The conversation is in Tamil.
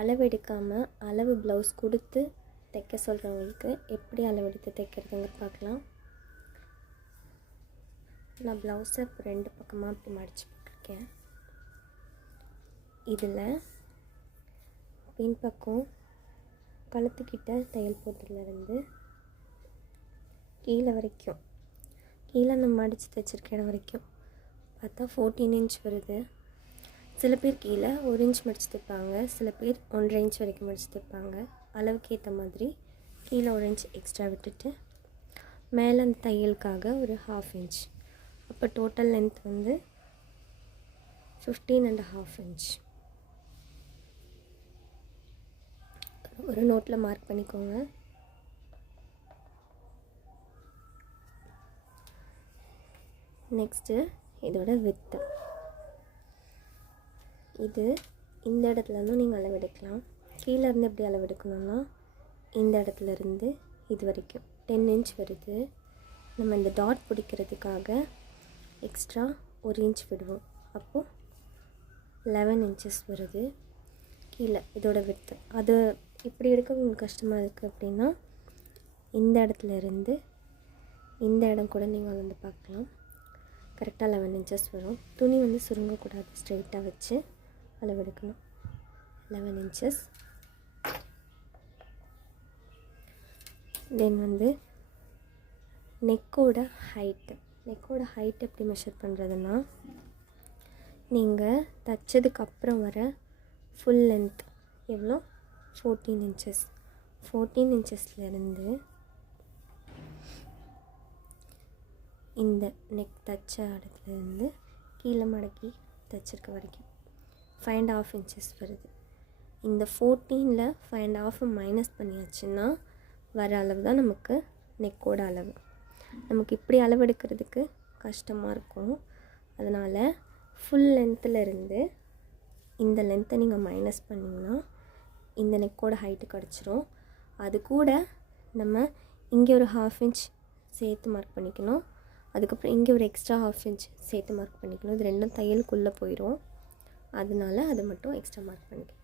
அளவு எடுக்காமல் அளவு ப்ளவுஸ் கொடுத்து தைக்க சொல்கிறவங்களுக்கு எப்படி அளவெடுத்து தைக்கிறதுங்க பார்க்கலாம். நான் ப்ளவுஸை 2 பக்கமாக அப்படி மடித்து போட்டிருக்கேன். இதில் பின்பக்கம் கழுத்துக்கிட்ட தையல் போட்டதுலேருந்து கீழே வரைக்கும், கீழே நம்ம மடித்து தைச்சிருக்க இடம் வரைக்கும் பார்த்தா 14 இன்ச் வருது. சில பேர் கீழே 1 இன்ச் மடித்து தைப்பாங்க, சில பேர் 1.5 இன்ச் வரைக்கும் மடித்து தைப்பாங்க. அளவுக்கு ஏற்ற மாதிரி கீழே 1 இன்ச் எக்ஸ்ட்ரா விட்டுட்டு மேலே அந்த தையலுக்காக ஒரு 1/2 இன்ச். அப்போ டோட்டல் லென்த் வந்து 15.5 இன்ச். ஒரு நோட்டில் மார்க் பண்ணிக்கோங்க. நெக்ஸ்ட்டு இதோட வித்து, இது இந்த இடத்துலேருந்தும் நீங்கள் அளவெடுக்கலாம். கீழே இருந்து எப்படி அளவெடுக்கணும்னா இந்த இடத்துலேருந்து இது வரைக்கும் 10 இன்ச் வருது. நம்ம இந்த டாட் பிடிக்கிறதுக்காக எக்ஸ்ட்ரா 1 இன்ச் விடுவோம். அப்போது 11 இன்ச்சஸ் வருது கீழே இதோட வித்து. அது இப்படி எடுக்க உங்களுக்கு கஷ்டமாக இருக்குது அப்படின்னா இந்த இடத்துலேருந்து இந்த இடம் கூட நீங்கள் வந்து பார்க்கலாம். கரெக்டாக 11 இன்ச்சஸ் வரும். துணி வந்து சுருங்கக்கூடாது, ஸ்ட்ரெயிட்டாக வச்சு அளவெடுக்கணும். 11 இன்ச்சஸ். தென் வந்து நெக்கோட ஹைட் எப்படி மெஷர் பண்ணுறதுன்னா, நீங்கள் தைச்சதுக்கப்புறம் வர ஃபுல் லென்த் எவ்வளோ 14 இன்ச்சஸ். 14 இன்ச்சஸ்லேருந்து இந்த நெக் தைச்ச இடத்துலேருந்து கீழே மடக்கி தைச்சிருக்க வரைக்கும் 5.5 இன்ச்சஸ் வருது. இந்த 14ல் 5.5 மைனஸ் பண்ணியாச்சுன்னா வர அளவு தான் நமக்கு நெக்கோட அளவு. நமக்கு இப்படி அளவு எடுக்கிறதுக்கு கஷ்டமாக இருக்கும். அதனால் ஃபுல் லென்த்துலேருந்து இந்த லென்த்தை நீங்கள் மைனஸ் பண்ணிங்கன்னா இந்த நெக்கோட ஹைட்டு கிடச்சிரும். அது கூட நம்ம இங்கே ஒரு 1/2 இன்ச் சேர்த்து மார்க் பண்ணிக்கணும். அதுக்கப்புறம் இங்கே ஒரு எக்ஸ்ட்ரா 1/2 இன்ச் சேர்த்து மார்க் பண்ணிக்கணும். இது ரெண்டும் தையலுக்குள்ளே போயிடும். அதனால அதை மட்டும் எக்ஸ்ட்ரா மார்க் பண்ணிக்கணும்.